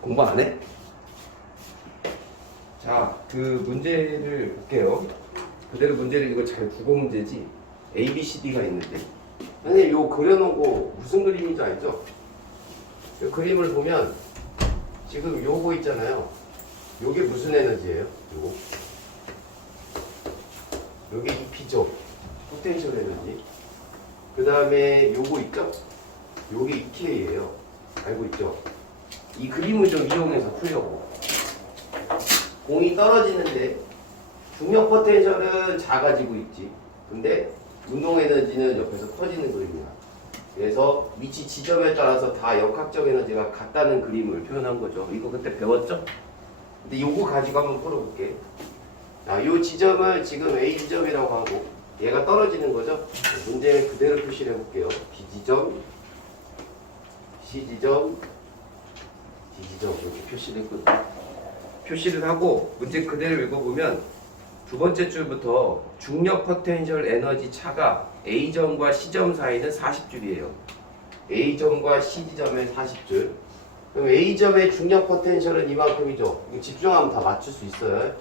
공부 안 해? 자, 그 문제를 볼게요. 그대로 문제를 이거 잘 국어 문제지. A, B, C, D가 있는데. 선생님, 요 그려놓은 거 무슨 그림인지 알죠? 이 그림을 보면 지금 요거 있잖아요. 요게 무슨 에너지예요? 요거. 요게 EP죠. 포텐셜 에너지. 그 다음에 요거 있죠? 요게 EK예요. 알고 있죠? 이 그림을 좀 이용해서 풀려고. 공이 떨어지는데 중력 포텐셜은 작아지고 있지. 근데 운동 에너지는 옆에서 커지는 그림이야. 그래서 위치 지점에 따라서 다 역학적 에너지가 같다는 그림을 표현한 거죠. 이거 그때 배웠죠? 근데 요거 가지고 한번 풀어볼게. 자, 요 지점을 지금 A 지점이라고 하고 얘가 떨어지는 거죠. 문제 그대로 표시를 해볼게요. B 지점, C 지점, D 지점 이렇게 표시를 했거든요. 표시를 하고 문제 그대로 읽어보면 두 번째 줄부터 중력 포텐셜 에너지 차가 A점과 C점 사이는 40줄이에요. A점과 C지점의 40줄. 그럼 A점의 중력 포텐셜은 이만큼이죠. 이거 집중하면 다 맞출 수 있어요.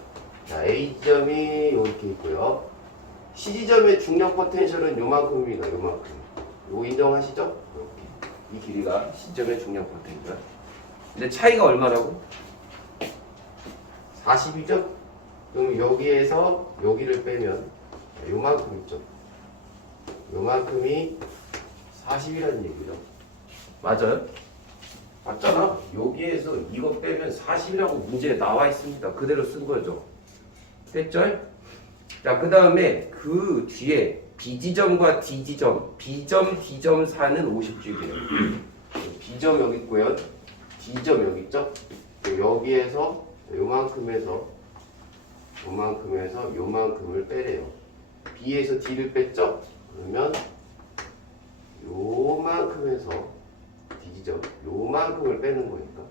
자, A점이 이렇게 있고요. C지점의 중력 포텐셜은 요만큼입니다. 요만큼. 이거 인정하시죠? 이렇게. 이 길이가 C점의 중력 포텐셜. 근데 차이가 얼마라고? 40이죠? 그럼 여기에서 여기를 빼면 요만큼 있죠. 요만큼이 40이라는 얘기죠. 맞아요? 맞잖아. 여기에서 이거 빼면 40이라고 문제에 나와 있습니다. 그대로 쓴 거죠. 됐죠? 자, 그 다음에 그 뒤에 B지점과 D지점, B점, D점 사는 50줄이에요. B점 여기 있고요. D점 여기 있죠? 여기에서 요만큼에서 요만큼을 빼래요. B에서 D를 뺐죠? 그러면 요만큼에서 D지점 요만큼을 빼는 거니까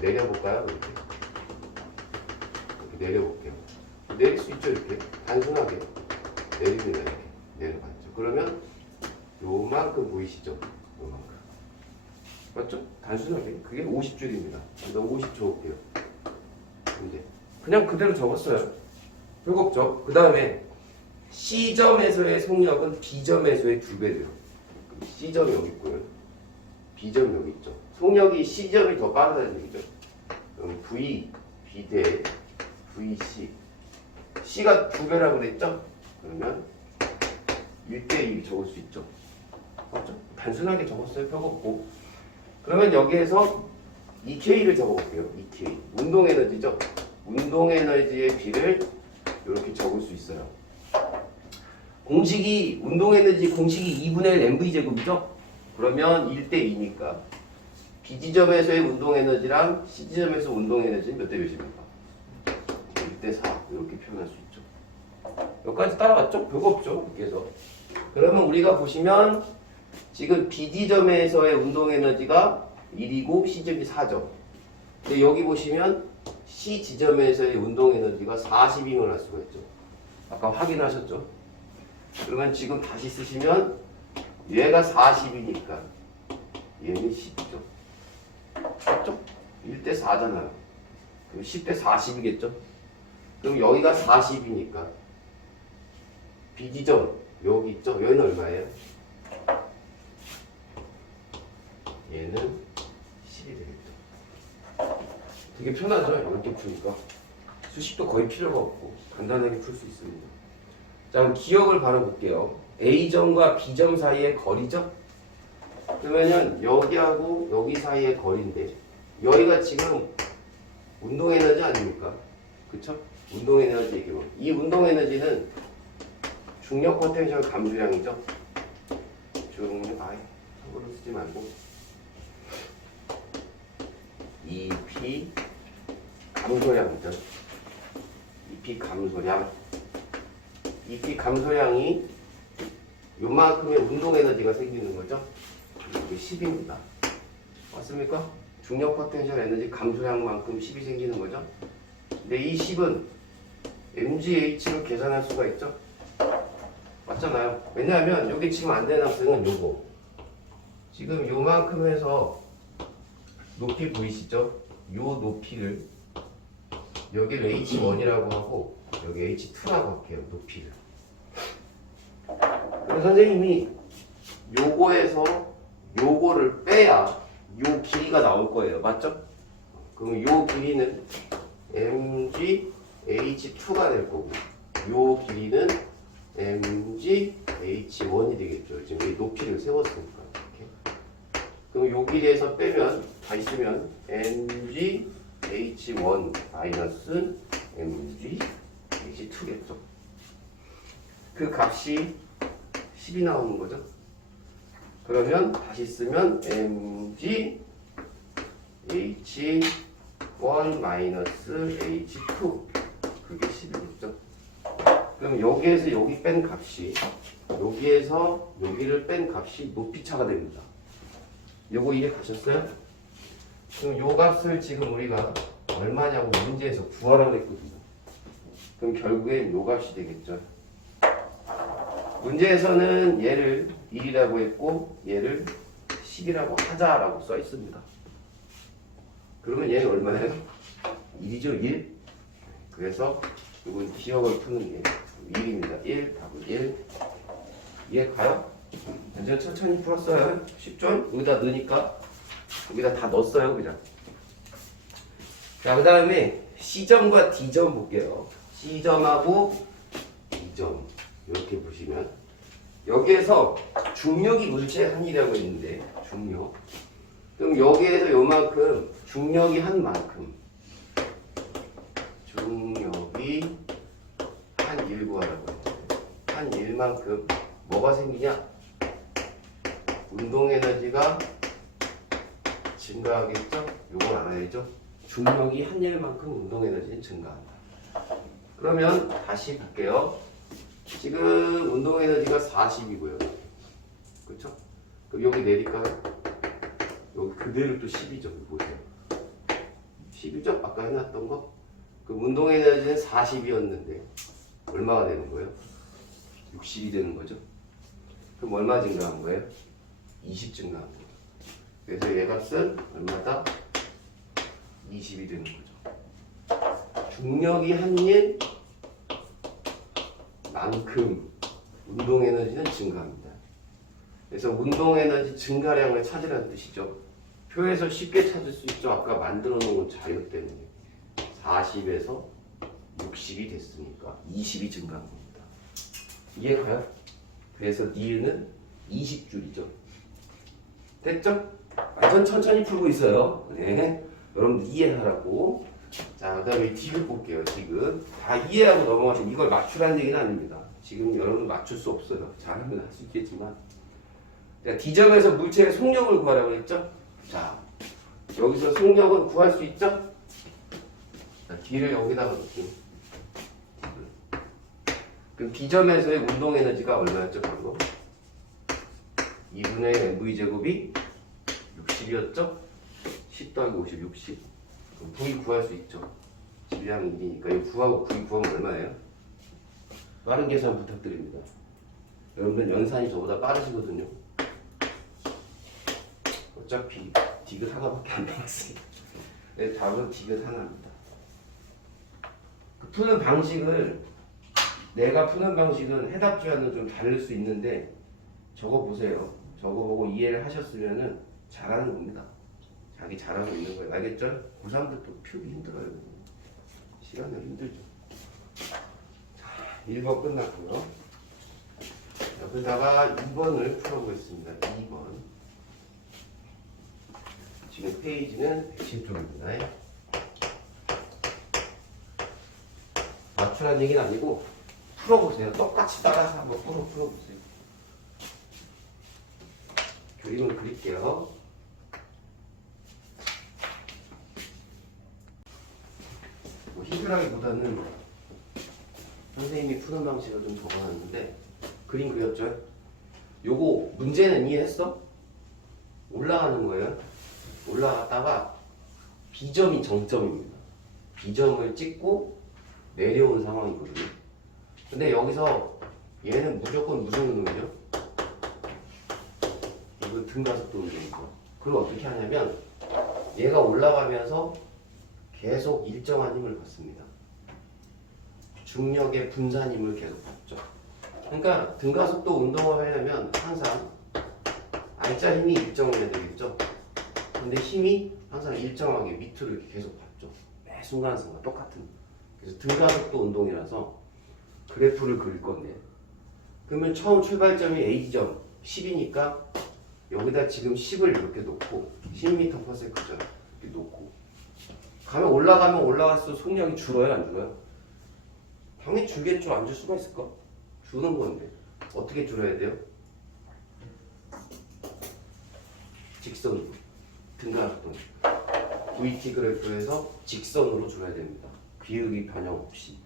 내려볼까요? 이렇게 내려볼게요. 내릴 수 있죠? 이렇게 단순하게 내립니다. 이렇게 내려갔죠. 그러면 요만큼 보이시죠? 요만큼 맞죠? 단순하게 그게 50줄입니다. 그래서 50 적을게요. 이제 그냥 그대로 적었어요. 별거 없죠. 그 다음에 C점에서의 속력은 B점에서의 2배래요. C점 여기 있고요. B점 여기 있죠. 속력이 C점이 더 빠르다는 얘기죠. 그럼 V, B 대 VC. C가 2배라고 그랬죠? 그러면 1대2 적을 수 있죠. 맞죠? 단순하게 적었어요. 별거 없고. 그러면 여기에서 EK를 적어볼게요. EK. 운동 에너지죠? 운동 에너지의 B를 이렇게 적을 수 있어요. 공식이 운동 에너지 공식이 2분의 1 mv 제곱이죠? 그러면 1대2니까 B지점에서의 운동 에너지랑 C지점에서 운동 에너지는 몇 대 몇입니까? 1대4 이렇게 표현할 수 있죠. 여기까지 따라갔죠? 별거 없죠. 이렇게 해서 그러면 우리가 보시면 지금 B지점에서의 운동 에너지가 1이고 C점이 4죠. 근데 여기 보시면 C지점에서의 운동 에너지가 40임을 할 수가 있죠. 아까 확인하셨죠? 그러면 지금 다시 쓰시면 얘가 40이니까 얘는 10이죠. 맞죠? 1대4잖아요. 그럼 10대 40이겠죠? 그럼 여기가 40이니까 B지점 여기 있죠? 여기는 얼마예요? 얘는 10이 되겠죠. 되게 편하죠? 이렇게 푸니까. 수식도 거의 필요가 없고 간단하게 풀 수 있습니다. 자, 그럼 기억을 바로 볼게요. A점과 B점 사이의 거리죠? 그러면은 여기하고 여기 사이의 거리인데 여기가 지금 운동 에너지 아닙니까? 그쵸? 운동 에너지 얘기로. 이 운동 에너지는 중력 포텐셜 감소량이죠? 중력, 참고로 쓰지 말고 EP 감소량이죠. EP 감소량. EP 감소량이 요만큼의 운동 에너지가 생기는 거죠. 이게 10입니다. 맞습니까? 중력 포텐셜 에너지 감소량만큼 10이 생기는 거죠. 근데 이 10은 MGH로 계산할 수가 있죠. 맞잖아요. 왜냐하면 여기 지금 안 되는 학생은 요거. 지금 요만큼 해서 높이 보이시죠? 요 높이를 여기를 H1이라고 하고 여기 H2라고 할게요. 높이를. 그럼 선생님이 요거에서 요거를 빼야 요 길이가 나올 거예요. 맞죠? 그럼 요 길이는 mg h2가 될 거고 요 길이는 mg h1이 되겠죠. 지금 이 높이를 세웠으니까. 이렇게. 그럼 요 길이에서 빼면 다 있으면 mg h1 마이너스 mg h2겠죠. 그 값이 10이 나오는 거죠. 그러면 다시 쓰면 mg h1 마이너스 h2 그게 10이겠죠. 그럼 여기에서 여기 뺀 값이 여기에서 여기를 뺀 값이 높이차가 됩니다. 요거 이해 가셨어요? 그럼 요 값을 지금 우리가 얼마냐고 문제에서 구하라고 했거든요. 그럼 결국엔 요 값이 되겠죠. 문제에서는 얘를 1이라고 했고 얘를 10이라고 하자라고 써 있습니다. 그러면 얘는 얼마예요? 1이죠, 1. 그래서 이건 기억을 푸는 게 1입니다. 1, 답은 1. 이해 가요? 완전 천천히 풀었어요. 쉽죠? 여기다 넣으니까 여기다 다 넣었어요, 그냥. 자, 그 다음에 C점과 D점 볼게요. C점하고 D점. 이렇게 보시면 여기에서 중력이 물체의 한이라고 있는데 중력. 그럼 여기에서 요만큼 중력이 한 만큼 중력이 한 1구하라고 했는데 한 1만큼 뭐가 생기냐? 운동 에너지가 증가하겠죠? 요걸 알아야죠. 중력이 한 1만큼 운동 에너지는 증가한다. 그러면 다시 볼게요. 지금 운동 에너지가 40이고요. 그렇죠? 그럼 여기 내릴까요? 여기 그대로 또 10이죠. 보세요. 10이죠? 아까 해놨던 거. 그 운동 에너지는 40이었는데 얼마가 되는 거예요? 60이 되는 거죠. 그럼 얼마 증가한 거예요? 20 증가한 거예요. 그래서 얘 값은 얼마다? 20이 되는 거죠. 중력이 한 일 만큼 운동 에너지는 증가합니다. 그래서 운동 에너지 증가량을 찾으라는 뜻이죠. 표에서 쉽게 찾을 수 있죠. 아까 만들어 놓은 자료 때문에 40에서 60이 됐으니까 20이 증가한 겁니다. 이해가요? 그래서 니은은 20줄이죠. 됐죠? 완전 천천히 풀고 있어요. 네. 여러분들 이해하라고. 자, 그 다음에 디귿 볼게요. 디귿. 다 이해하고 넘어가시면 이걸 맞추라는 얘기는 아닙니다. 지금 여러분 맞출 수 없어요. 잘하면 할 수 있겠지만. 자, D점에서 물체의 속력을 구하라고 했죠? 자, 여기서 속력은 구할 수 있죠? 자, D를 여기다가 놓을게요. 그럼 D점에서의 운동 에너지가 얼마였죠? 방금? 2분의 mv제곱이 60이었죠? 10 더하기 50, 60. V 구할 수 있죠. 질량이 1이니까 이 9하고 9 구하면 얼마예요? 빠른 계산 부탁드립니다. 여러분들 연산이 저보다 빠르시거든요. 어차피 디귿 하나밖에 안 남았으니까. 네, 답은 디귿 하나입니다. 그 푸는 방식을 내가 푸는 방식은 해답지와는 좀 다를 수 있는데 저거 보세요. 저거 보고 이해를 하셨으면은 잘하는 겁니다. 자기 잘하고 있는 거예요. 알겠죠? 고3들 또 피우기 힘들어요. 시간은 힘들죠. 자, 1번 끝났고요. 여기다가 2번을 풀어보겠습니다. 2번. 지금 페이지는 110쪽입니다. 맞추라는 얘기는 아니고 풀어보세요. 똑같이 따라서 한번 풀어보세요. 그림을 그릴게요. 힘들하기보다는 선생님이 푸는 방식을 좀 적어놨는데 그림 그렸죠? 요거 문제는 이해했어? 올라가는 거예요. 올라갔다가 B점이 정점입니다. B점을 찍고 내려온 상황이거든요. 근데 여기서 얘는 무조건 무슨 운동이죠? 이건 등가속도 운동이죠. 그걸 어떻게 하냐면 얘가 올라가면서 계속 일정한 힘을 받습니다. 중력의 분산힘을 계속 받죠. 그러니까 등가속도 운동을 하려면 항상 R자 힘이 일정해야 되겠죠. 근데 힘이 항상 일정하게 밑으로 이렇게 계속 받죠. 매 순간순간 똑같은. 그래서 등가속도 운동이라서 그래프를 그릴 건데, 그러면 처음 출발점이 A지점 10이니까 여기다 지금 10을 이렇게 놓고 10m/s죠. 이렇게 놓고 가면 올라갈수록 속력이 줄어요, 안 줄어요? 당연히 줄겠죠. 안 줄 수가 있을까? 주는 건데 어떻게 줄여야 돼요? 직선으로. 등가속도 VT 그래프에서 직선으로 줄여야 됩니다. 기울기 변형 없이.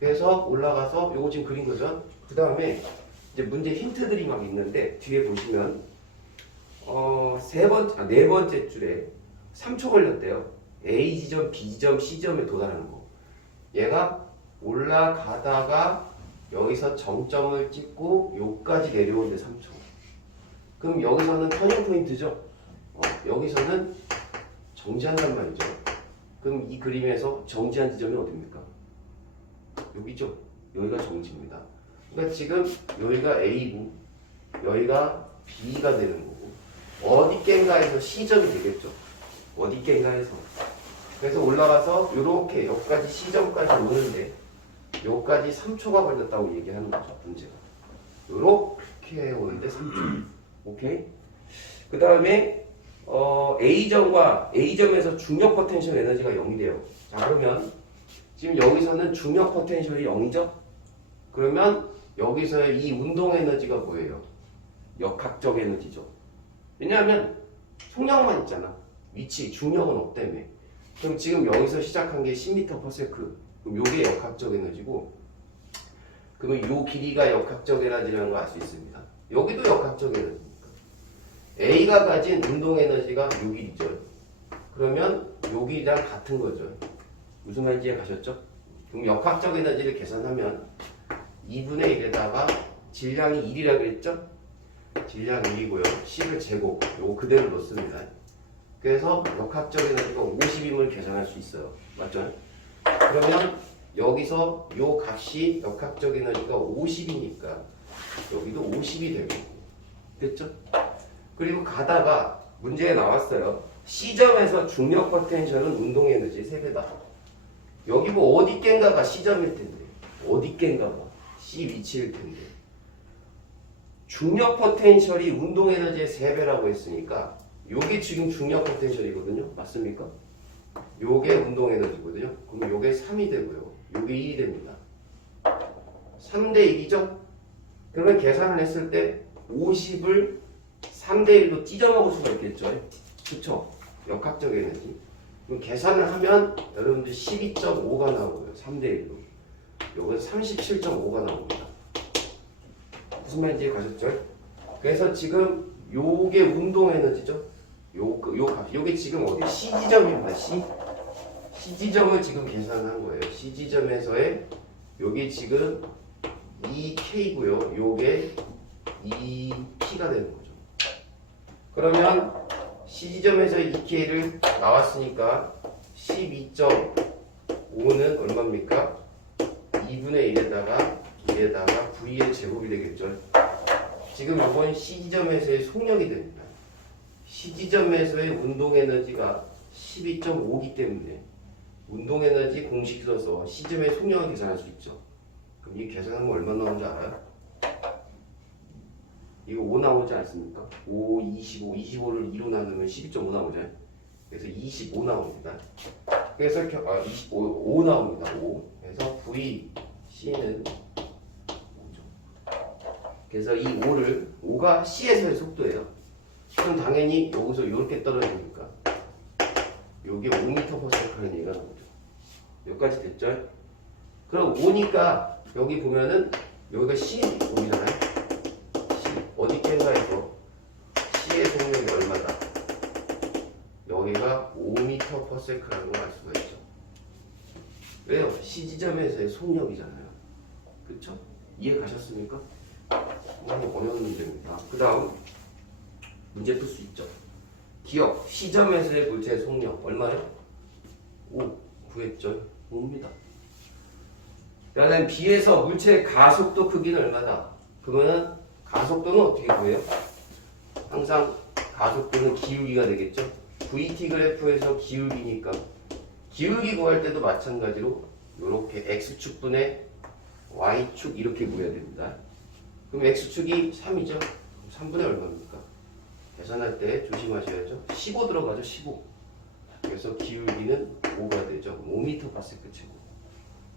그래서 올라가서 요거 지금 그린 거죠. 그 다음에 이제 문제 힌트들이 막 있는데 뒤에 보시면 네 번째 줄에 3초 걸렸대요. A 지점, B 지점, C 지점에 도달하는 거. 얘가 올라가다가 여기서 정점을 찍고 여기까지 내려오는데 3초. 그럼 여기서는 터닝 포인트죠. 여기서는 정지한단 말이죠. 그럼 이 그림에서 정지한 지점이 어디입니까? 여기죠. 여기가 정지입니다. 그러니까 지금 여기가 A고 여기가 B가 되는 거고 어디껜가에서 C점이 되겠죠. 어디껜가에서. 그래서 올라가서 이렇게 여기까지 C점까지 오는데 여기까지 3초가 걸렸다고 얘기하는 거죠. 문제가. 이렇게 오는데 3초. 오케이? 그 다음에 A점에서 중력 포텐셜 에너지가 0이 돼요. 자, 그러면 지금 여기서는 중력 포텐셜이 0이죠? 그러면 여기서의 이 운동 에너지가 뭐예요? 역학적 에너지죠. 왜냐하면 속력만 있잖아. 위치, 중력은 없다며. 그럼 지금 여기서 시작한 게 10m/s. 그럼 요게 역학적 에너지고, 그러면 요 길이가 역학적 에너지라는 걸 알 수 있습니다. 여기도 역학적 에너지니까. A가 가진 운동 에너지가 요 길이죠. 그러면 요 길이랑 같은 거죠. 무슨 말인지 이해 가셨죠? 그럼 역학적 에너지를 계산하면 2분의 1에다가 질량이 1이라고 그랬죠? 질량 1이고요. C를 제곱, 요거 그대로 넣습니다. 그래서 역학적 에너지가 50임을 계산할 수 있어요. 맞죠? 그러면 여기서 요 값이 역학적 에너지가 50이니까 여기도 50이 되고. 됐죠? 그리고 가다가 문제에 나왔어요. C점에서 중력 포텐셜은 운동 에너지 3배다. 여기 뭐 어디껜가가 C점일 텐데. 어디껜가가 C 위치일 텐데. 중력 포텐셜이 운동 에너지의 3배라고 했으니까 요게 지금 중력 포텐셜이거든요. 맞습니까? 요게 운동 에너지거든요. 그럼 요게 3이 되고요. 요게 1이 됩니다. 3대 1이죠? 그러면 계산을 했을 때 50을 3대 1로 찢어 먹을 수가 있겠죠. 그쵸? 역학적 에너지. 그럼 계산을 하면 여러분들 12.5가 나오고요. 3대 1로. 요건 37.5가 나옵니다. 무슨 말인지 가셨죠? 그래서 지금 요게 운동 에너지죠? 요 값. 요게 지금 어디? C지점입니다. C지점을 지금 계산한 거예요. C지점에서의 요게 지금 2K고요. 요게 2P가 되는 거죠. 그러면 C지점에서 2K를 나왔으니까 12.5는 얼마입니까? 2분의 1에다가 V의 제곱이 되겠죠. 지금 이건 C지점에서의 속력이 됩니다. C지점에서의 운동에너지가 12.5기 때문에 운동에너지 공식 써서 C점의 속력을 계산할 수 있죠. 그럼 이 계산하면 얼마 나오는지 알아요? 이거 5 나오지 않습니까? 5, 25, 25를 2로 나누면 12.5 나오잖아요. 그래서 25 나옵니다. 그래서 5 나옵니다. 5. 그래서 V, C는 5죠. 그래서 이 5가 C에서의 속도예요. 그럼 당연히 여기서 이렇게 떨어지니까 여기 5m/s 하는 얘기가 나오죠. 여기까지 됐죠? 그럼 5니까 여기 보면은 여기가 C5잖아요. 어디껜가에서 C의 속력이 얼마다? 여기가 5m/s라는 걸 알 수가 있죠. 왜요? C지점에서의 속력이잖아요. 그쵸? 이해 가셨습니까? 너무 어려운 문제입니다. 그 다음 문제 풀 수 있죠. 기억, 시점에서의 물체의 속력 얼마요? 5 구했죠. 5입니다. 그 다음에 B에서 물체의 가속도 크기는 얼마다? 그러면은 가속도는 어떻게 구해요? 항상 가속도는 기울기가 되겠죠. VT 그래프에서 기울기니까 기울기 구할 때도 마찬가지로 이렇게 X축분의 Y축 이렇게 구해야 됩니다. 그럼 X축이 3이죠. 3분의 얼마입니까? 계산할 때 조심하셔야죠. 15 들어가죠. 15. 그래서 기울기는 5가 되죠. 5m/s 최고.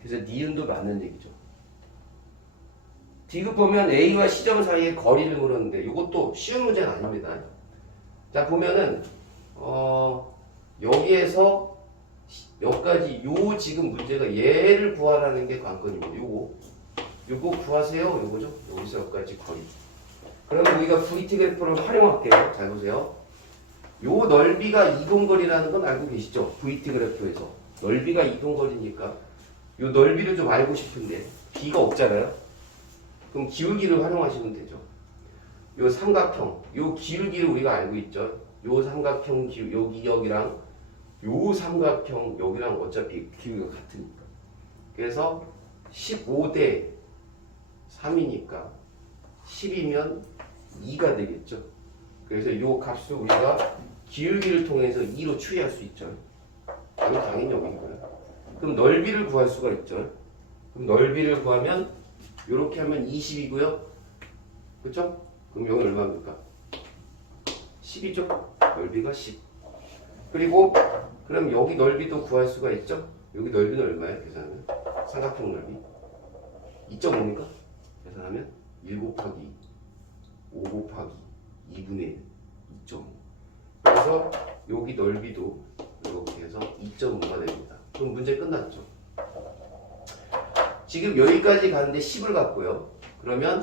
그래서 니은도 맞는 얘기죠. 디귿 보면 A와 시점 사이의 거리를 물었는데 이것도 쉬운 문제는 아닙니다. 자 보면은 여기에서 여기까지 요 지금 문제가 얘를 구하라는 게 관건입니다. 요거 구하세요. 요거죠. 여기서 여기까지 거리. 그러면 우리가 VT 그래프를 활용할게요. 잘 보세요. 요 넓이가 이동거리라는 건 알고 계시죠? VT 그래프에서 넓이가 이동거리니까 요 넓이를 좀 알고 싶은데 B가 없잖아요. 그럼 기울기를 활용하시면 되죠. 요 삼각형, 요 기울기를 우리가 알고 있죠. 요 삼각형 요 기역이랑 요 삼각형 여기랑 어차피 기울기가 같으니까. 그래서 15대 3이니까 10이면 2가 되겠죠. 그래서 이 값을 우리가 기울기를 통해서 2로 추리할 수 있죠. 이건 당연히 여기고요. 그럼 넓이를 구할 수가 있죠. 그럼 넓이를 구하면 이렇게 하면 20이고요. 그렇죠? 그럼 여기 얼마입니까? 10이죠. 넓이가 10. 그리고 그럼 여기 넓이도 구할 수가 있죠. 여기 넓이는 얼마예요? 계산하면 삼각형 넓이 2.5입니까? 계산하면 1 곱하기 5 곱하기 2분의 1 2.5. 그래서 여기 넓이도 이렇게 해서 2.5가 됩니다. 그럼 문제 끝났죠. 지금 여기까지 가는데 10을 갖고요. 그러면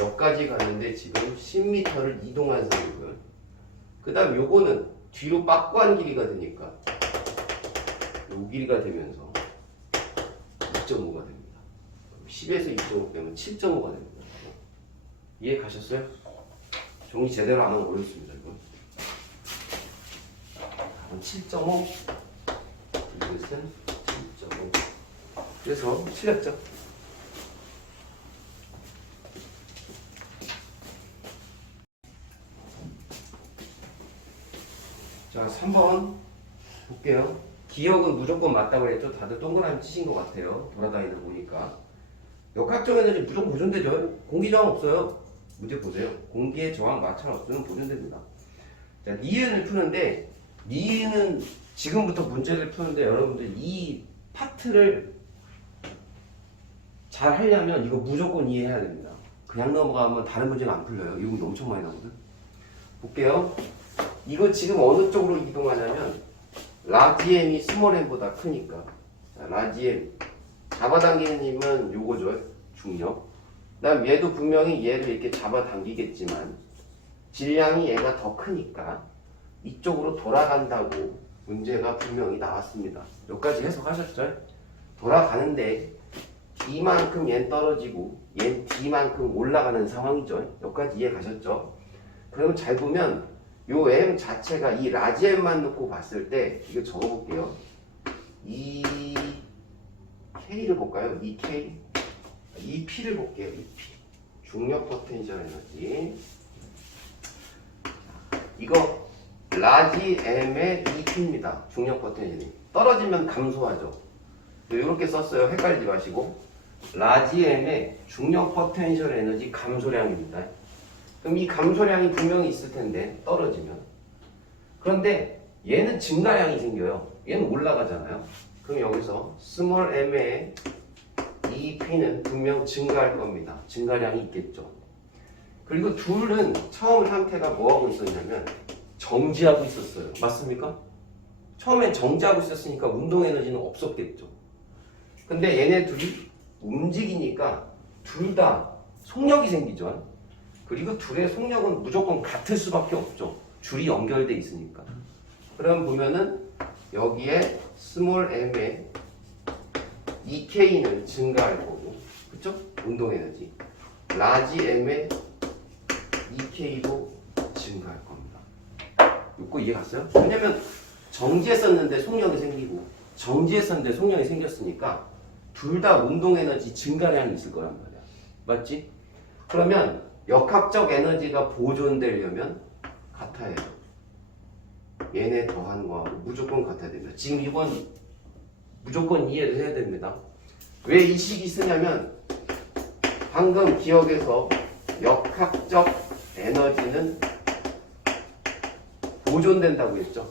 여기까지 가는데 지금 10m를 이동한 셈이고요. 그 다음 요거는 뒤로 빠꾸한 길이가 되니까 요 길이가 되면서 2.5가 됩니다. 10에서 2.5 빼면 7.5가 됩니다. 이해 가셨어요? 정리 제대로 안 하면 어렵습니다. 이건 7.5 이것은 7.5 그래서 틀렸죠. 자 3번 볼게요. 기억은 무조건 맞다고 했죠. 다들 동그라미 치신 것 같아요. 돌아다니다 보니까 역학적 에너지 무조건 보존되죠. 공기 저항 없어요. 문제 보세요. 공기의 저항 마찰 없으면 보존됩니다. 자 니은을 푸는데 니은은 지금부터 문제를 푸는데 여러분들 이 파트를 잘 하려면 이거 무조건 이해해야 됩니다. 그냥 넘어가면 다른 문제가 안 풀려요. 이건 엄청 많이 나오거든. 볼게요. 이거 지금 어느 쪽으로 이동하냐면 라지 m이 스몰 m보다 크니까. 자, 라지 m 잡아당기는 힘은 요거죠. 중력. 그다음 얘도 분명히 얘를 이렇게 잡아당기겠지만 질량이 얘가 더 크니까 이쪽으로 돌아간다고 문제가 분명히 나왔습니다. 여기까지 해석하셨죠? 돌아가는데 D만큼 얘는 떨어지고 얘는 D만큼 올라가는 상황이죠. 여기까지 이해 가셨죠? 그러면 잘 보면 요 M 자체가 이 라지 M만 놓고 봤을 때 이거 적어볼게요. 이 K를 볼까요? 이 K 이 P를 볼게요. 이 P 중력 포텐셜 에너지 이거 라지 M의 2P입니다. 중력 포텐셜이 떨어지면 감소하죠. 이렇게 썼어요. 헷갈리지 마시고 라지 M의 중력 포텐셜 에너지 감소량입니다. 그럼 이 감소량이 분명히 있을 텐데 떨어지면 그런데 얘는 증가량이 생겨요. 얘는 올라가잖아요. 그럼 여기서 스몰 m의 이 P는 분명 증가할 겁니다. 증가량이 있겠죠. 그리고 둘은 처음 상태가 뭐하고 있었냐면 정지하고 있었어요. 맞습니까? 처음엔 정지하고 있었으니까 운동 에너지는 없었겠죠. 근데 얘네 둘이 움직이니까 둘 다 속력이 생기죠. 그리고 둘의 속력은 무조건 같을 수밖에 없죠. 줄이 연결돼 있으니까. 그럼 보면은 여기에 스몰 m의 EK는 증가할 거고, 그쵸? 운동 에너지. 라지 m의 EK도 증가할 겁니다. 요거 이해 갔어요? 왜냐면 정지했었는데 속력이 생기고 정지했었는데 속력이 생겼으니까 둘 다 운동 에너지 증가량이 있을 거란 말이야. 맞지? 그러면 역학적 에너지가 보존되려면 같아야 해요. 얘네 더한 거하고 무조건 같아야 됩니다. 지금 이건 무조건 이해를 해야 됩니다. 왜 이 식이 쓰냐면 방금 기억에서 역학적 에너지는 보존된다고 했죠.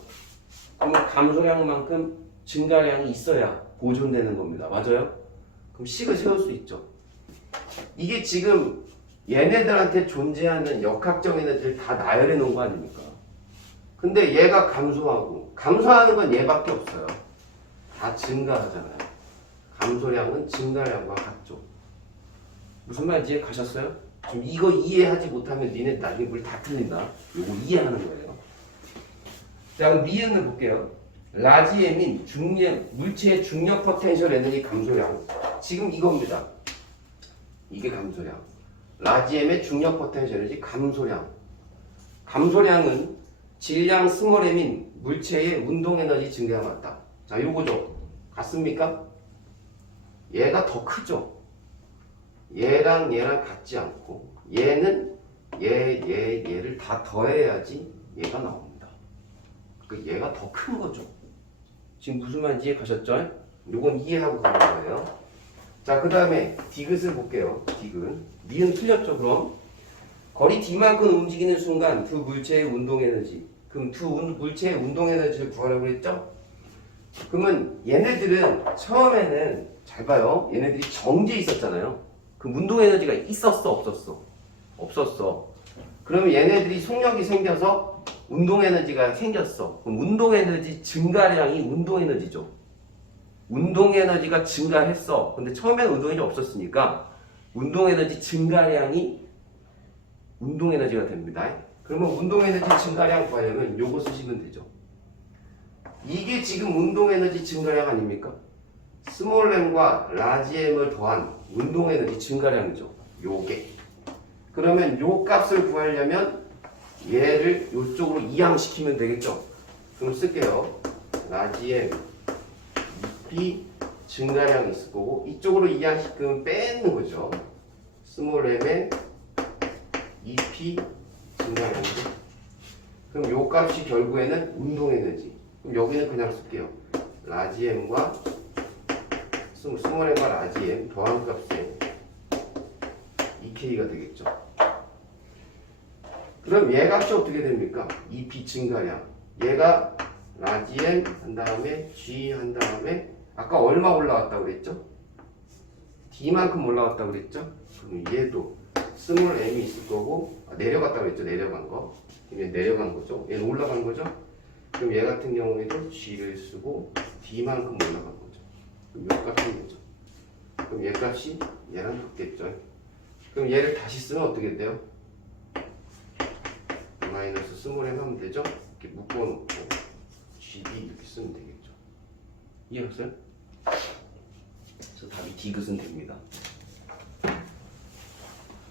그러면 감소량만큼 증가량이 있어야 보존되는 겁니다. 맞아요? 그럼 식을 세울 수 있죠. 이게 지금 얘네들한테 존재하는 역학적 에너지를 다 나열해 놓은 거 아닙니까? 근데 얘가 감소하고 감소하는 건 얘밖에 없어요. 다 증가하잖아요. 감소량은 증가량과 같죠. 무슨 말인지 이해 가셨어요? 지금 이거 이해하지 못하면 니네 나중에 물 다 틀린다. 이거 이해하는 거예요. 자, 그럼 미음을 볼게요. 라지 M인 물체의 중력 포텐셜 에너지 감소량. 지금 이겁니다. 이게 감소량. 라지 M의 중력 포텐셜 에너지 감소량. 감소량은 질량 스몰 m인 물체의 운동 에너지 증가가 같다. 자, 요거죠. 같습니까? 얘가 더 크죠. 얘랑 같지 않고 얘는 얘를 다 더해야지 얘가 나옵니다. 그 얘가 더 큰 거죠. 지금 무슨 말인지 이해 가셨죠? 요건 이해하고 가는 거예요. 자, 그 다음에 디귿을 볼게요. 디귿. 니은 틀렸죠, 그럼? 거리 d만큼 움직이는 순간 두 물체의 운동 에너지. 그럼 두 물체의 운동 에너지를 구하라고 했죠? 그러면 얘네들은 처음에는 잘 봐요. 얘네들이 정지해 있었잖아요. 그럼 운동 에너지가 있었어, 없었어? 없었어. 그러면 얘네들이 속력이 생겨서 운동 에너지가 생겼어. 그럼 운동 에너지 증가량이 운동 에너지죠. 운동 에너지가 증가했어. 근데 처음에는 운동 에너지 없었으니까 운동 에너지 증가량이 운동 에너지가 됩니다. 그러면 운동 에너지 증가량 구하려면 요거 쓰시면 되죠. 이게 지금 운동 에너지 증가량 아닙니까? 스몰 m과 라지 m을 더한 운동 에너지 증가량이죠. 요게. 그러면 요 값을 구하려면 얘를 요쪽으로 이항시키면 되겠죠. 그럼 쓸게요. 라지 m EP 증가량이 있을 거고 이쪽으로 이항시키면 빼는 거죠. 스몰 m의 EP 증가량이죠. 그럼 요 값이 결국에는 운동 에너지. 그럼 여기는 그냥 쓸게요. 라지 m과 스몰 m과 라지 m 더한 값에 EK가 되겠죠. 그럼 얘 값이 어떻게 됩니까? EP 증가량. 얘가 라지 m 한 다음에 G 한 다음에 아까 얼마 올라왔다고 그랬죠? D만큼 올라왔다고 그랬죠? 그럼 얘도 스몰 m이 있을 거고 내려갔다고 그랬죠? 내려간 거. 얘는 내려간 거죠. 얘는 올라간 거죠? 그럼 얘 같은 경우에도 G를 쓰고 D만큼 올라간 거죠. 그럼 요 값이 되죠. 그럼 얘 값이 얘랑 같겠죠? 그럼 얘를 다시 쓰면 어떻게 돼요? 마이너스 스몰 m 하면 되죠? 이렇게 묶어놓고 GB 이렇게 쓰면 되겠죠. 이해했어요? 그래서 답이 디귿은 됩니다.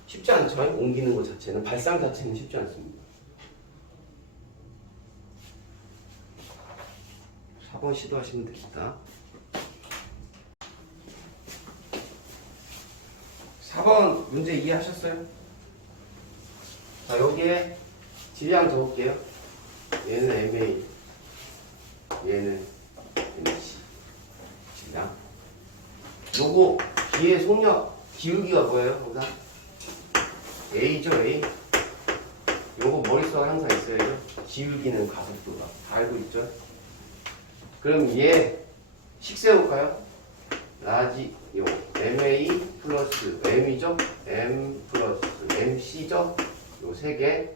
쉽지 않죠? 옮기는 것 자체는 발상 자체는 쉽지 않습니다. 4번 시도하시면 됩니다. 4번 문제 이해하셨어요? 자, 여기에 질량 적을게요. 얘는 MA, 얘는 MC. 질량. 요거 뒤에 속력, 기울기가 뭐예요? 항상 A죠, A. 요거 머릿속에 항상 있어야죠. 기울기는 가속도가. 다 알고 있죠? 그럼 얘 식 세워볼까요? 라지, 요 MA 플러스 M이죠? M 플러스 MC죠? 요 세 개.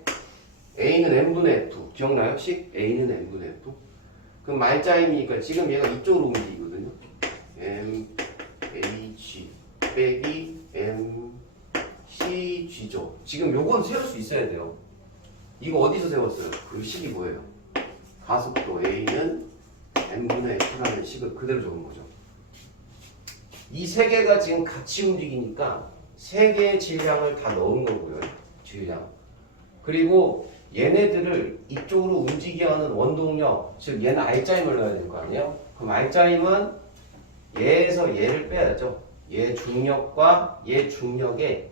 A는 M분의 F. 기억나요? 식? A는 M분의 F. 그럼 말짜임이니까 지금 얘가 이쪽으로 움직이거든요. M, A, G 빼기 M, C, G죠. 지금 요건 세울 수 있어야 돼요. 이거 어디서 세웠어요? 그 식이 뭐예요? 가속도 A는 M분의 F라는 식을 그대로 적은 거죠. 이 세 개가 지금 같이 움직이니까 세 개의 질량을 다 넣은 거고요. 질량. 그리고 얘네들을 이쪽으로 움직이게 하는 원동력, 즉 얘는 R자임을 넣어야 될 거 아니에요? 그럼 R자임은 얘에서 얘를 빼야죠. 얘 중력과 얘 중력의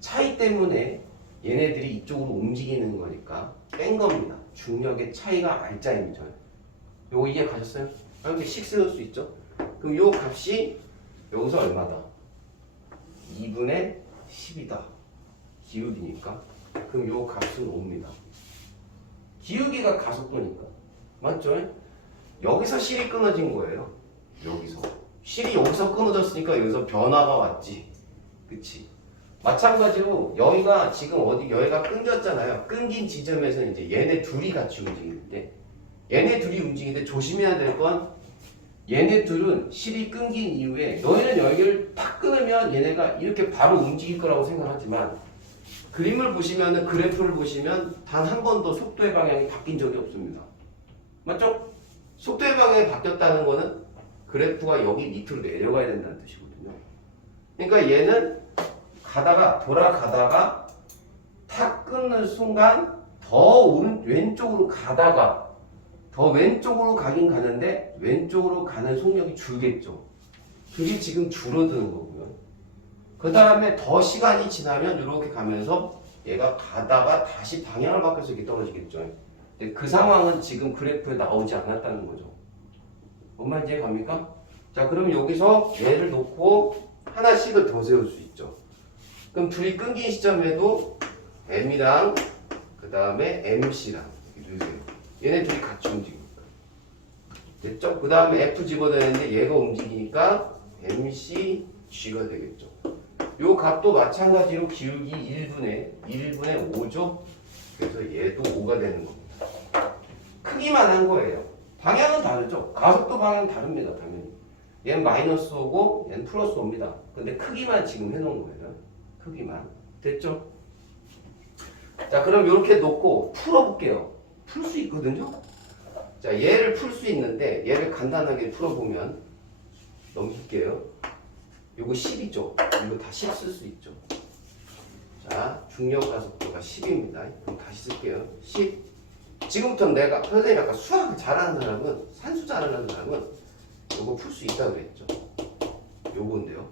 차이 때문에 얘네들이 이쪽으로 움직이는 거니까 뺀 겁니다. 중력의 차이가 R자임이죠. 요거 이해 가셨어요? 이렇게 식 세울 수 있죠? 그럼 요 값이 여기서 얼마다? 2분의 10이다. 기울기니까. 그럼 요 값은 옵니다. 기울기가 가속도니까. 맞죠? 여기서 실이 끊어진 거예요. 여기서. 실이 여기서 끊어졌으니까 여기서 변화가 왔지. 그치? 마찬가지로 여기가 지금 여기가 끊겼잖아요. 끊긴 지점에서 이제 얘네 둘이 같이 움직이는데 얘네 둘이 움직이는데 조심해야 될 건 얘네 둘은 실이 끊긴 이후에 너희는 여기를 탁 끊으면 얘네가 이렇게 바로 움직일 거라고 생각하지만 그림을 보시면은 그래프를 보시면 단 한 번도 속도의 방향이 바뀐 적이 없습니다. 맞죠? 속도의 방향이 바뀌었다는 거는 그래프가 여기 밑으로 내려가야 된다는 뜻이거든요. 그러니까 얘는 돌아가다가 탁 끊는 순간 더 왼쪽으로 가다가 더 왼쪽으로 가긴 가는데 왼쪽으로 가는 속력이 줄겠죠. 그게 지금 줄어드는 거고요. 그 다음에 더 시간이 지나면 이렇게 가면서 얘가 가다가 다시 방향을 바꿔서 이렇게 떨어지겠죠. 근데 그 상황은 지금 그래프에 나오지 않았다는 거죠. 뭔 말인지 이해 갑니까? 자, 그럼 여기서 얘를 놓고 하나씩을 더 세울 수 있죠. 그럼 둘이 끊긴 시점에도 M이랑 그 다음에 MC랑 이렇게 넣으세요. 얘네 둘이 같이 움직이니까. 됐죠? 그 다음에 F 집어넣는데 얘가 움직이니까 MC, G가 되겠죠. 요 값도 마찬가지로 기울기 1분의 5죠? 그래서 얘도 5가 되는 겁니다. 크기만 한 거예요. 방향은 다르죠? 가속도 방향은 다릅니다, 당연히. 얘는 마이너스 5고 얘는 플러스 5입니다. 근데 크기만 지금 해놓은 거예요. 크기만. 됐죠? 자, 그럼 이렇게 놓고 풀어볼게요. 풀 수 있거든요? 자, 얘를 풀 수 있는데 얘를 간단하게 풀어보면 넘길게요. 요거 10이죠? 이거 다 10 쓸 수 있죠? 자, 중력 가속도가 10입니다. 그럼 다시 쓸게요. 10. 지금부터 내가 선생님이 아까 수학을 잘하는 사람은 산수 잘하는 사람은 요거 풀 수 있다고 그랬죠? 요건데요.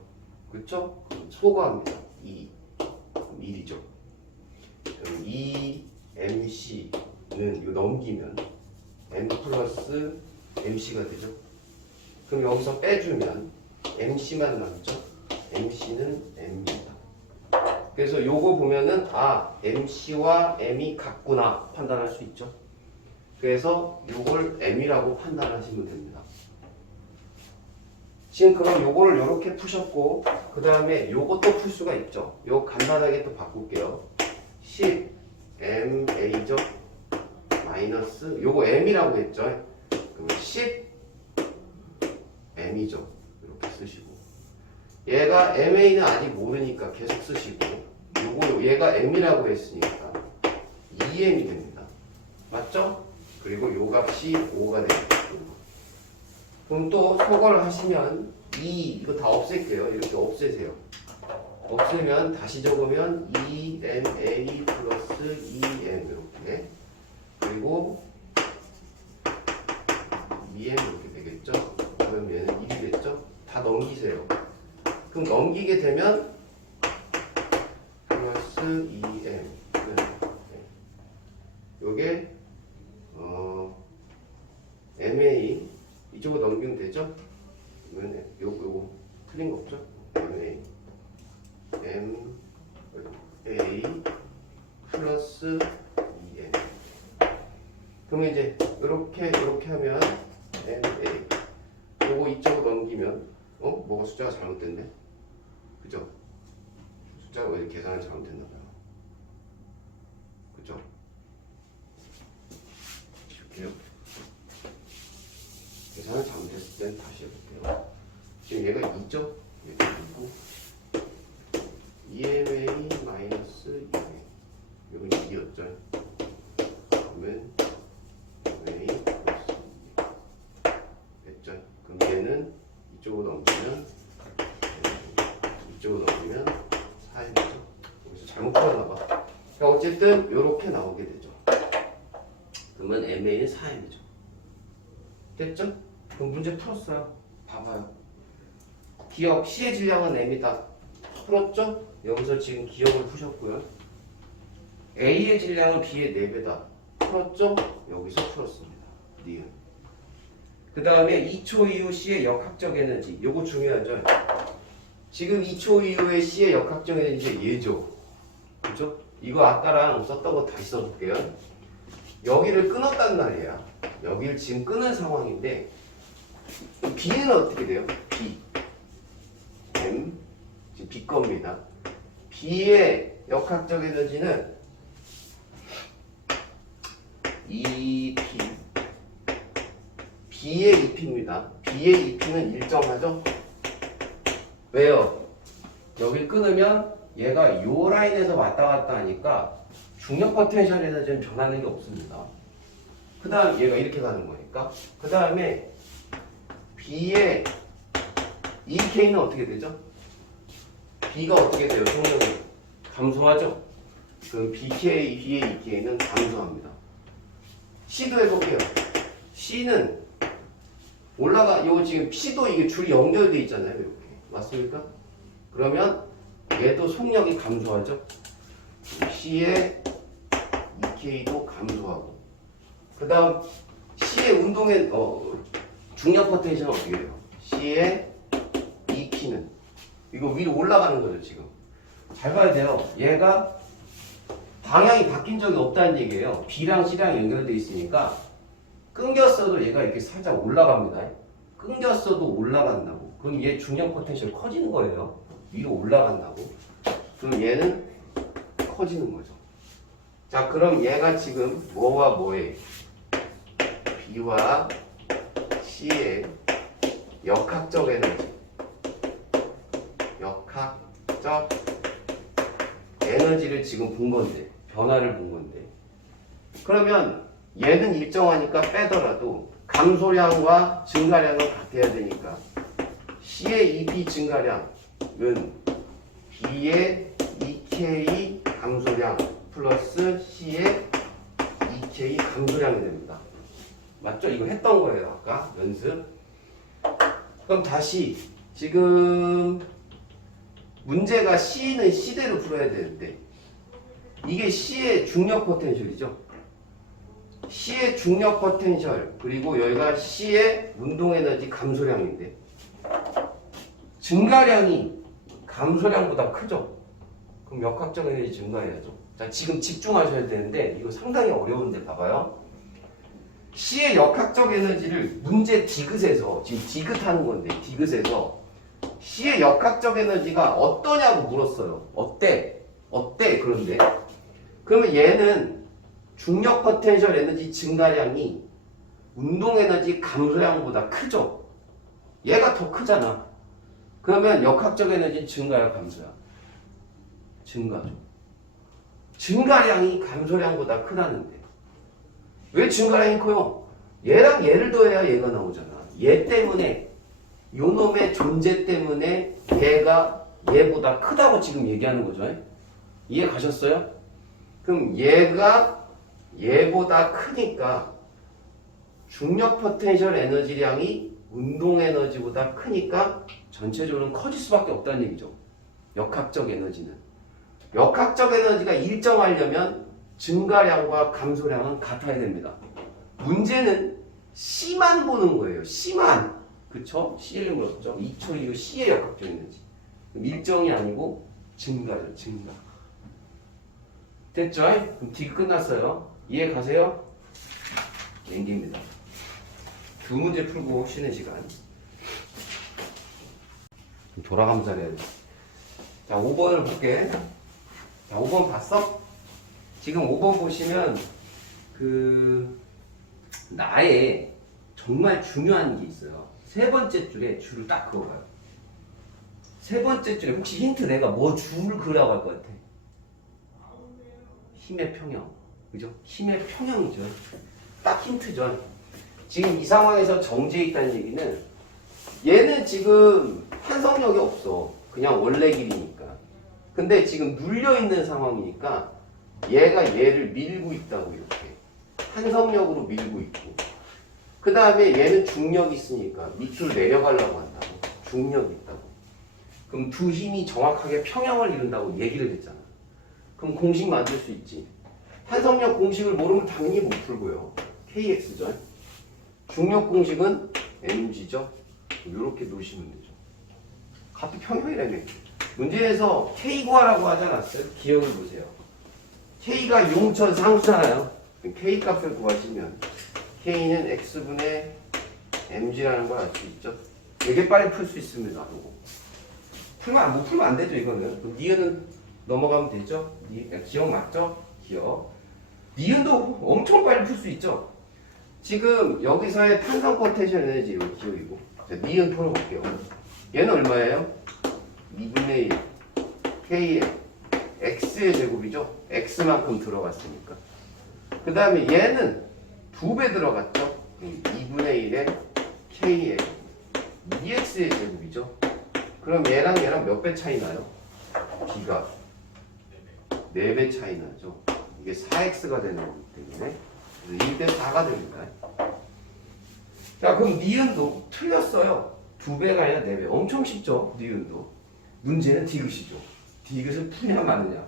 그쵸? 그럼 소거합니다. 2. 그럼 1이죠. 그럼 2MC는 이거 넘기면 M 플러스 MC가 되죠. 그럼 여기서 빼주면 MC만 남죠. MC는 M입니다. 그래서 요거 보면은 MC와 M이 같구나 판단할 수 있죠. 그래서 요걸 M이라고 판단하시면 됩니다. 지금 그럼 요거를 이렇게 푸셨고 그 다음에 요것도 풀 수가 있죠. 요거 간단하게 또 바꿀게요. 10 MA죠. 마이너스 요거 M이라고 했죠. 그러면 10 M이죠. 이렇게 쓰시고 얘가 MA는 아직 모르니까 계속 쓰시고 요거 얘가 M이라고 했으니까 2M이 됩니다. 맞죠? 그리고 요 값이 5가 됩니다. 그럼 또 소거를 하시면 이거 다 없앨게요. 이렇게 없애세요. 없애면 다시 적으면 2MA 플러스 2M 이렇게 그리고 2M 이렇게 되겠죠? 그럼 얘는 1이 됐죠? 다 넘기세요. 그럼 넘기게 되면 플러스 2M 요게 MA 이쪽으로 넘기면 되죠? 그러면 요거 틀린 거 없죠? MA 플러스 2M 그러면 이제 이렇게 하면 MA 요거 이쪽으로 넘기면 뭐가 숫자가 잘못됐네? 그죠? 숫자가 왜 계산을 잘못됐나봐요. 그죠? 이렇게요. 계산을 잘못했을 땐 다시 해볼게요. 지금 얘가 2죠? 얘가 2고 EMA 마이너스 2M 이건 2였죠? 그러면 MA 플러스 2M 됐죠? 그럼 얘는 이쪽으로 넘기면 4M이죠? 여기서 잘못 풀었나봐. 어쨌든 이렇게 나오게 되죠. 그러면 MA는 4M이죠. 됐죠? 그럼 문제 풀었어요. 봐봐요. 기억 C의 질량은 M이다. 풀었죠? 여기서 지금 기억을 푸셨고요. A의 질량은 B의 4배다. 풀었죠? 여기서 풀었습니다. 니은. 그 다음에 2초 이후 C의 역학적 에너지. 요거 중요하죠? 지금 2초 이후에 C의 역학적 에너지가 얘죠. 그죠? 이거 아까랑 썼던 거 다시 써볼게요. 여기를 끊었단 말이야. 여기를 지금 끊은 상황인데 B는 어떻게 돼요? B. M. 지금 B 겁니다. B의 역학적 에너지는 EP. B의 EP입니다. B의 EP는 일정하죠? 왜요? 여길 끊으면 얘가 요 라인에서 왔다 갔다 하니까 중력 포텐셜 에너지는 변하는 게 없습니다. 그 다음 얘가 이렇게 가는 거니까. 그 다음에 B의 EK는 어떻게 되죠? B가 어떻게 돼요? 속력이 감소하죠? 그럼 BK, B의 EK는 감소합니다. C도 해볼게요. C는 요 지금 C도 이게 줄이 연결돼 있잖아요. 이렇게. 맞습니까? 그러면 얘도 속력이 감소하죠? C의 EK도 감소하고. 그 다음 C의 운동의 중력 포텐셜은 어떻게 돼요? C의 EP는 이거 위로 올라가는 거죠. 지금 잘 봐야 돼요. 얘가 방향이 바뀐 적이 없다는 얘기예요. B랑 C랑 연결되어 있으니까 끊겼어도 얘가 이렇게 살짝 올라갑니다. 끊겼어도 올라간다고. 그럼 얘 중력 포텐셜 커지는 거예요. 위로 올라간다고. 그럼 얘는 커지는 거죠. 자, 그럼 얘가 지금 뭐와 뭐에 B와 C의 역학적 에너지, 역학적 에너지를 지금 본 건데, 변화를 본 건데, 그러면 얘는 일정하니까 빼더라도 감소량과 증가량은 같아야 되니까 C의 EP 증가량은 B의 EK 감소량 플러스 C의 EK 감소량이 됩니다. 맞죠? 이거 했던 거예요. 아까 연습. 그럼 다시 지금 문제가 C는 C대로 풀어야 되는데 이게 C의 중력 포텐셜이죠. C의 중력 포텐셜 그리고 여기가 C의 운동 에너지 감소량인데 증가량이 감소량보다 크죠. 그럼 역학적 에너지 증가해야죠. 자, 지금 집중하셔야 되는데 이거 상당히 어려운데 봐봐요. C의 역학적 에너지를 문제 디귿에서 지금 디귿하는 건데 디귿에서 C의 역학적 에너지가 어떠냐고 물었어요. 어때? 그런데 그러면 얘는 중력 포텐셜 에너지 증가량이 운동 에너지 감소량보다 크죠. 얘가 더 크잖아. 그러면 역학적 에너지 증가야 감소야? 증가죠. 증가량이 감소량보다 크다는데 왜 증가량이 커요? 얘랑 얘를 더해야 얘가 나오잖아. 얘 때문에 요 놈의 존재 때문에 얘가 얘보다 크다고 지금 얘기하는 거죠. 이해 가셨어요? 그럼 얘가 얘보다 크니까 중력 포텐셜 에너지량이 운동 에너지보다 크니까 전체적으로 커질 수밖에 없다는 얘기죠. 역학적 에너지는. 역학적 에너지가 일정하려면 증가량과 감소량은 같아야 됩니다. 문제는 C만 보는 거예요. C만. 그쵸? C를 물었죠. 2초 이후 C의 역학적 에너지. 일정이 아니고 증가죠. 증가. 됐죠? 그럼 D 끝났어요. 이해 가세요? 연기입니다. 두 문제 풀고 쉬는 시간. 돌아가면서 해야 돼. 자, 5번을 볼게. 자, 5번 봤어? 지금 5번 보시면 나의 정말 중요한 게 있어요. 세 번째 줄에 줄을 딱 그어봐요. 세 번째 줄에 혹시 힌트 내가 뭐 줄을 그으라고 할 것 같아? 힘의 평형. 그죠? 힘의 평형이죠. 딱 힌트죠. 지금 이 상황에서 정지해 있다는 얘기는 얘는 지금 한성력이 없어. 그냥 원래 길이니까. 근데 지금 눌려 있는 상황이니까 얘가 얘를 밀고 있다고 이렇게. 탄성력으로 밀고 있고, 그 다음에 얘는 중력이 있으니까 밑으로 내려가려고 한다고. 중력이 있다고. 그럼 두 힘이 정확하게 평형을 이룬다고 얘기를 했잖아. 그럼 공식 만들 수 있지. 탄성력 공식을 모르면 당연히 못 풀고요. KX죠. 중력 공식은 mg죠. 이렇게 놓으시면 되죠. 같은 평형이라며. 문제에서 K 구하라고 하지 않았어요? 기억을 보세요. K가 용천 상수잖아요. K 값을 구하시면 K는 X분의 mg라는 걸 알 수 있죠. 되게 빨리 풀 수 있습니다. 못 풀면 안 되죠, 이거는. 니은은 넘어가면 되죠? 기억 맞죠? 기억. 니은도 엄청 빨리 풀 수 있죠? 지금 여기서의 탄성 포텐셜 에너지 이거 기억이고. 자, 니은 풀어볼게요. 얘는 얼마예요? 2분의 1 K의 X의 제곱이죠? X만큼 들어갔으니까. 그 다음에 얘는 2배 들어갔죠? 2분의 1의 K의 2X의 제곱이죠? 그럼 얘랑 몇 배 차이 나요? B가 4배 차이 나죠? 이게 4X가 되는 거기 때문에 1대 4가 됩니다. 자, 그럼 니은도 틀렸어요. 2배가 아니라 4배. 엄청 쉽죠? 니은도. 문제는 디귿이죠. 디귿을 푸냐 마느냐.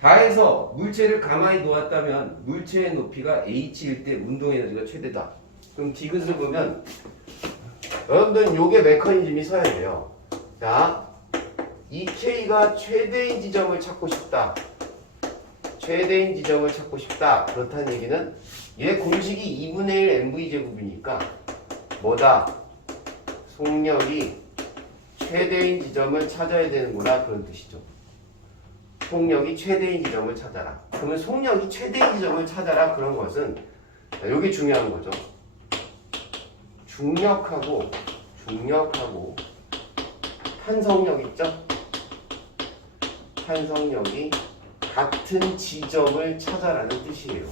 다 해서 물체를 가만히 놓았다면 물체의 높이가 h일 때 운동 에너지가 최대다. 그럼 디귿을 보면 여러분들은 요게 메커니즘이 서야 돼요. 자, 이 K가 최대인 지점을 찾고 싶다. 최대인 지점을 찾고 싶다. 그렇다는 얘기는 얘 공식이 2분의 1 mv 제곱이니까 뭐다? 속력이 최대인 지점을 찾아야 되는구나, 그런 뜻이죠. 속력이 최대인 지점을 찾아라. 그러면 속력이 최대인 지점을 찾아라, 그런 것은 여기 중요한 거죠. 중력하고 탄성력 있죠? 탄성력이 같은 지점을 찾아라는 뜻이에요.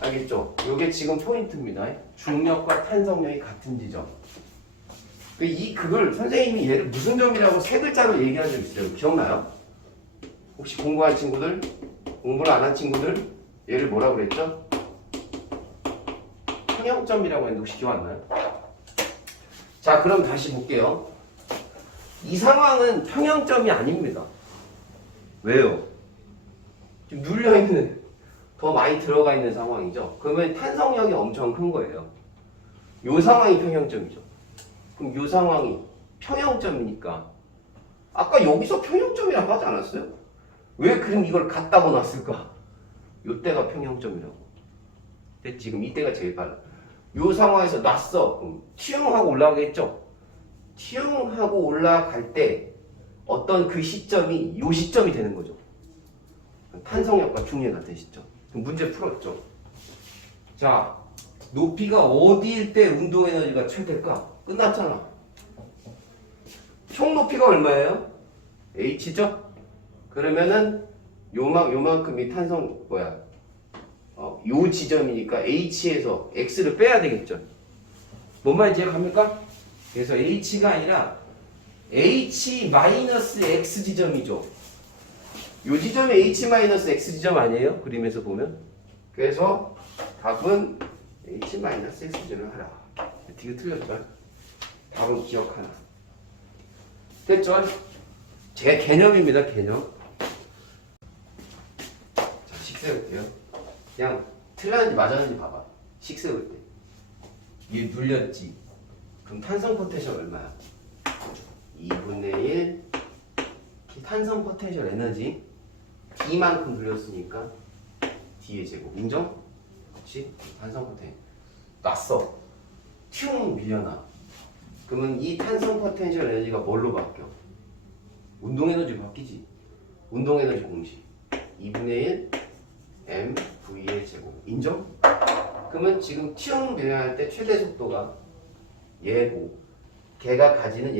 알겠죠? 이게 지금 포인트입니다. 중력과 탄성력이 같은 지점. 그걸 선생님이 얘를 무슨 점이라고 세 글자로 얘기한 적 있어요. 기억나요? 혹시 공부한 친구들, 공부를 안 한 친구들, 얘를 뭐라고 그랬죠? 평형점이라고 했는데 혹시 기억 안 나요? 자, 그럼 다시 볼게요. 이 상황은 평형점이 아닙니다. 왜요? 지금 눌려있는, 더 많이 들어가 있는 상황이죠. 그러면 탄성력이 엄청 큰 거예요. 이 상황이 평형점이죠. 그럼 이 상황이 평형점이니까 아까 여기서 평형점이라고 하지 않았어요? 왜 그럼 이걸 갖다고 놨을까? 이때가 평형점이라고. 근데 지금 이때가 제일 빨라. 이 상황에서 놨어. 그럼 튀응하고 올라가겠죠? 튀응하고 올라갈 때 어떤 그 시점이 이 시점이 되는 거죠. 탄성력과 중력 같은 시점. 그럼 문제 풀었죠. 자, 높이가 어디일 때 운동 에너지가 최대일까? 끝났잖아. 총 높이가 얼마예요? h죠? 그러면은 요만큼이 탄성 요 지점이니까 h에서 x를 빼야 되겠죠. 뭔 말인지 이해갑니까? 그래서 h가 아니라 h-x 지점이죠. 요 지점이 h-x 지점 아니에요? 그림에서 보면. 그래서 답은 h-x 지점을 하라. 이거 틀렸죠? 답은 기억하나. 됐죠? 제 개념입니다, 개념. 자, 식 세울게요. 그냥 틀렸는지 맞았는지 봐봐. 식 세울 때. 얘 눌렸지. 그럼 탄성 포텐셜 얼마야? 2분의 1 탄성 포텐셜 에너지 D만큼 눌렸으니까 D의 제곱. 인정? 그렇지? 탄성 포텐셜. 놨어. 튠 밀려나. 그러면 이 탄성 포텐셜 에너지가 뭘로 바뀌어? 운동 에너지 바뀌지. 운동 에너지 공식 2분의 1 mv의 제곱. 인정? 그러면 지금 튠 밀려날 때 최대 속도가 얘고 얘가 가지는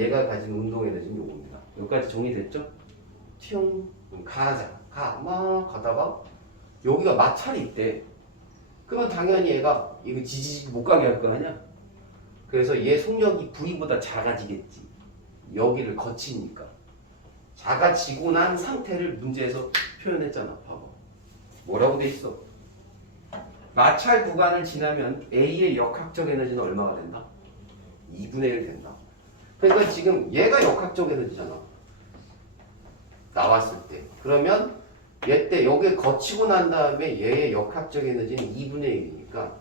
운동 에너지는 요겁니다. 여기까지 정리됐죠? 튠 가자. 막 가다가 여기가 마찰이 있대. 그러면 당연히 얘가 이거 지지직 못 가게 할 거 아니야? 그래서 얘 속력이 V보다 작아지겠지. 여기를 거치니까. 작아지고 난 상태를 문제에서 표현했잖아. 봐봐. 뭐라고 돼 있어? 마찰 구간을 지나면 A의 역학적 에너지는 얼마가 된다? 2분의 1 된다. 그러니까 지금 얘가 역학적 에너지잖아. 나왔을 때. 그러면 얘 때 여기 거치고 난 다음에 얘의 역학적 에너지는 2분의 1이니까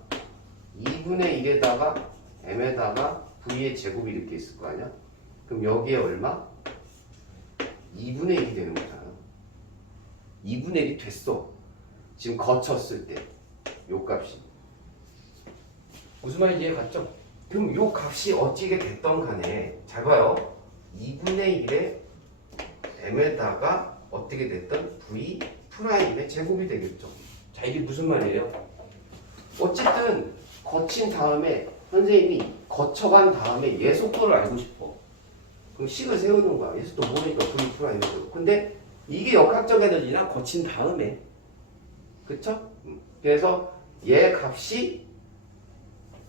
2분의 1에다가 m에다가 v의 제곱이 이렇게 있을 거 아니야? 그럼 여기에 얼마? 2분의 1이 되는 거잖아. 2분의 1이 됐어. 지금 거쳤을 때 요 값이. 무슨 말인지 이해 갔죠? 그럼 요 값이 어찌게 됐던 간에 잘 봐요. 2분의 1에 m에다가 어떻게 됐던 v 프라임의 제곱이 되겠죠. 자, 이게 무슨 말이에요? 어쨌든 거친 다음에 선생님이 거쳐간 다음에 얘 속도를 알고 싶어. 그럼 식을 세우는 거야. 얘 속도 모르니까 v 프라임의 제곱. 근데 이게 역학적 에너지나 거친 다음에, 그쵸? 그래서 얘 값이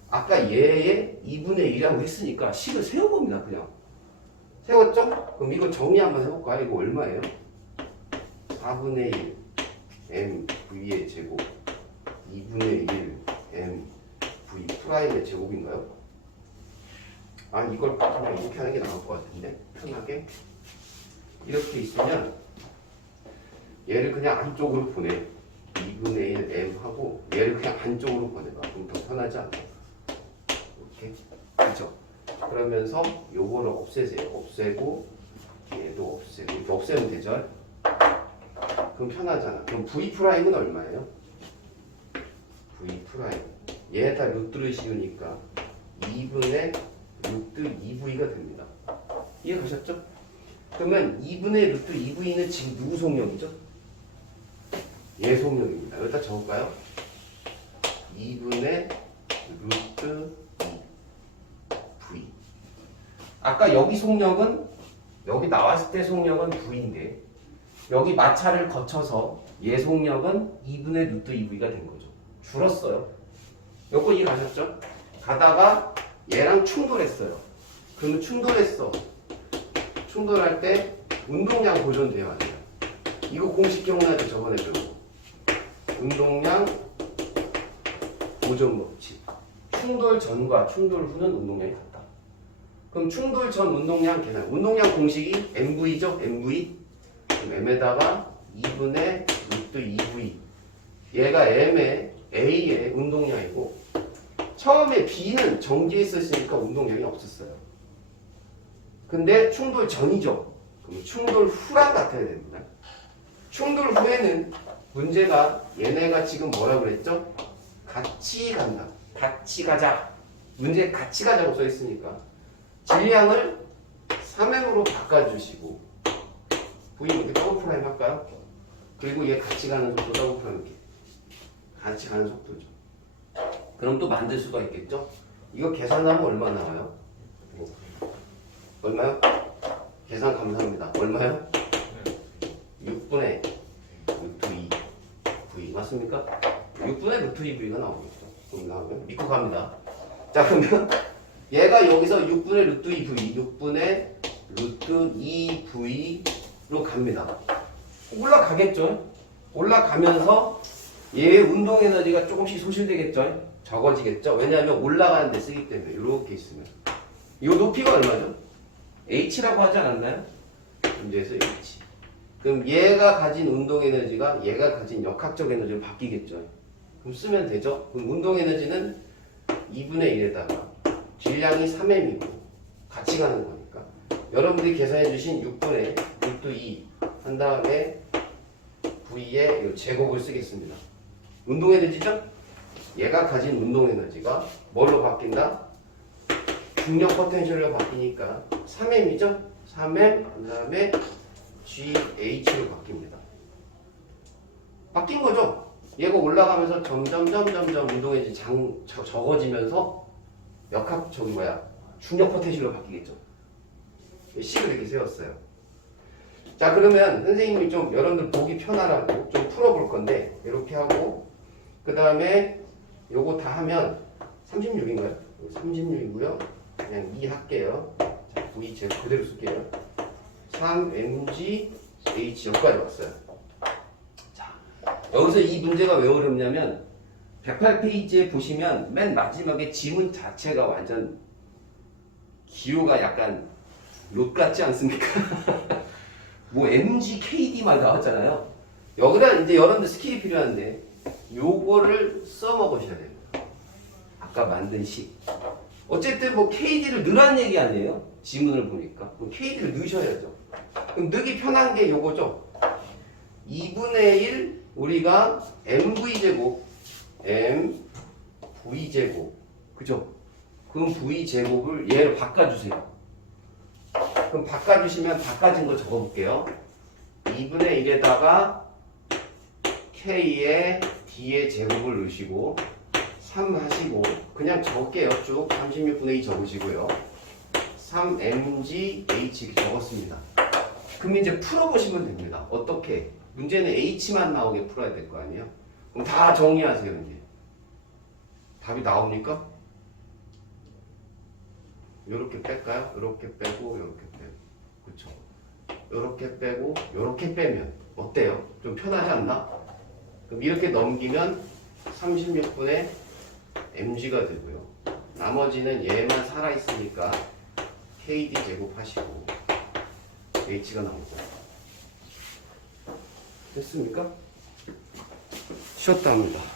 아까 얘의 2분의 1이라고 했으니까 식을 세운 겁니다. 그냥 세웠죠? 그럼 이거 정리 한번 해볼까요? 이거 얼마예요? 4분의 1 m v의 제곱 2분의 1 m v 프라임의 제곱인가요? 아, 이걸 그냥 이렇게 하는 게 나을 것 같은데 편하게 이렇게 있으면 얘를 그냥 안쪽으로 보내. 2분의 1 m 하고 얘를 그냥 안쪽으로 보내봐. 그럼 더 편하지 않나? 이렇게. 그렇죠? 그러면서 요거를 없애세요. 없애고 얘도 없애고 이렇게 없애면 되죠? 그럼 편하잖아. 그럼 v 프라임은 얼마예요? v 프라임 얘에다 루트를 씌우니까 2분의 루트 2v가 됩니다. 이해 가셨죠? 그러면 2분의 루트 2v는 지금 누구 속력이죠? 얘 속력입니다. 여기다 적을까요? 2분의 루트 2v. 아까 여기 속력은 여기 나왔을 때 속력은 v인데 여기 마찰을 거쳐서 얘 속력은 2분의 루트 2v가 된 거죠. 줄었어요. 요거 이해 가셨죠? 가다가 얘랑 충돌했어요. 그러면 충돌했어. 충돌할 때 운동량 보존돼야 안 돼요. 이거 공식 기억나죠? 저번에 배운 거. 운동량 보존 법칙. 충돌 전과 충돌 후는 운동량이 같다. 그럼 충돌 전 운동량 계산. 운동량 공식이 mv죠? mv. 그럼 m에다가 2분의 루트 2v. 얘가 m의 a의 운동량이고 처음에 b는 정지에 있었으니까 운동량이 없었어요. 근데 충돌 전이죠. 그럼 충돌 후랑 같아야 됩니다. 충돌 후에는 문제가 얘네가 지금 뭐라 그랬죠? 같이 간다. 같이 가자. 문제에 같이 가자고 써 있으니까 질량을 3m으로 바꿔주시고 v 이렇게 더블 프라임 할까요? 그리고 얘 같이 가는 속도 더블 프라임 이렇게 같이 가는 속도죠. 그럼 또 만들 수가 있겠죠? 이거 계산하면 얼마 나와요? 얼마요? 계산 감사합니다. 얼마요? 6분의 루트 2v 맞습니까? 6분의 루트 2v가 나오겠죠. 그럼 나오면 믿고 갑니다. 자, 그러면 얘가 여기서 6분의 루트 2v 6분의 루트 2v로 갑니다. 올라가겠죠? 올라가면서 얘의 운동 에너지가 조금씩 소실되겠죠? 적어지겠죠? 왜냐하면 올라가는 데 쓰기 때문에 이렇게 있으면 이 높이가 얼마죠? h라고 하지 않았나요? 문제에서 h. 그럼 얘가 가진 운동 에너지가 얘가 가진 역학적 에너지로 바뀌겠죠? 그럼 쓰면 되죠? 그럼 운동 에너지는 2분의 1에다가 질량이 3m이고 같이 가는 거니까 여러분들이 계산해 주신 6분의 루트 2 한 다음에 v의 제곱을 쓰겠습니다. 운동 에너지죠? 얘가 가진 운동 에너지가 뭘로 바뀐다? 중력 포텐셜로 바뀌니까 3m이죠? 3m 그 다음에 GH로 바뀝니다. 바뀐 거죠? 얘가 올라가면서 점점 운동 에너지 적어지면서 중력 포텐셜로 바뀌겠죠? 식을 이렇게 세웠어요. 자, 그러면 선생님이 좀 여러분들 보기 편하라고 좀 풀어볼 건데 이렇게 하고 그 다음에 요거 다 하면 36인가요? 36이고요. 그냥 2 할게요. 자, V 제곱 그대로 쓸게요. 3mg h 여기까지 왔어요. 자, 여기서 이 문제가 왜 어렵냐면 108페이지에 보시면 맨 마지막에 지문 자체가 완전 기호가 약간 롯 같지 않습니까? 뭐 MG, KD만 나왔잖아요. 여기다 이제 여러분들 스킬이 필요한데 요거를 써먹으셔야 됩니다. 아까 만든 식. 어쨌든 뭐 KD를 넣으라는 얘기 아니에요? 지문을 보니까. 그럼 KD를 넣으셔야죠. 그럼 넣기 편한 게 요거죠. 2분의 1 우리가 MV제곱 MV제곱 그죠? 그럼 V제곱을 얘를 바꿔주세요. 그럼 바꿔주시면 바꿔진 거 적어볼게요. 2분의 1에다가 K에 D의 제곱을 넣으시고 3 하시고 그냥 적을게요. 쭉 36분의 2 적으시고요. 3mg h 이렇게 적었습니다. 그럼 이제 풀어보시면 됩니다. 어떻게? 문제는 h만 나오게 풀어야 될 거 아니에요? 그럼 다 정리하세요. 이제 답이 나옵니까? 요렇게 뺄까요? 요렇게 빼고 요렇게 빼고 그쵸? 요렇게 빼고 요렇게 빼면 어때요? 좀 편하지 않나? 그럼 이렇게 넘기면 36분의 mg가 되고요. 나머지는 얘만 살아있으니까 kd 제곱하시고 h가 나오죠. 됐습니까? 쉬었다 합니다.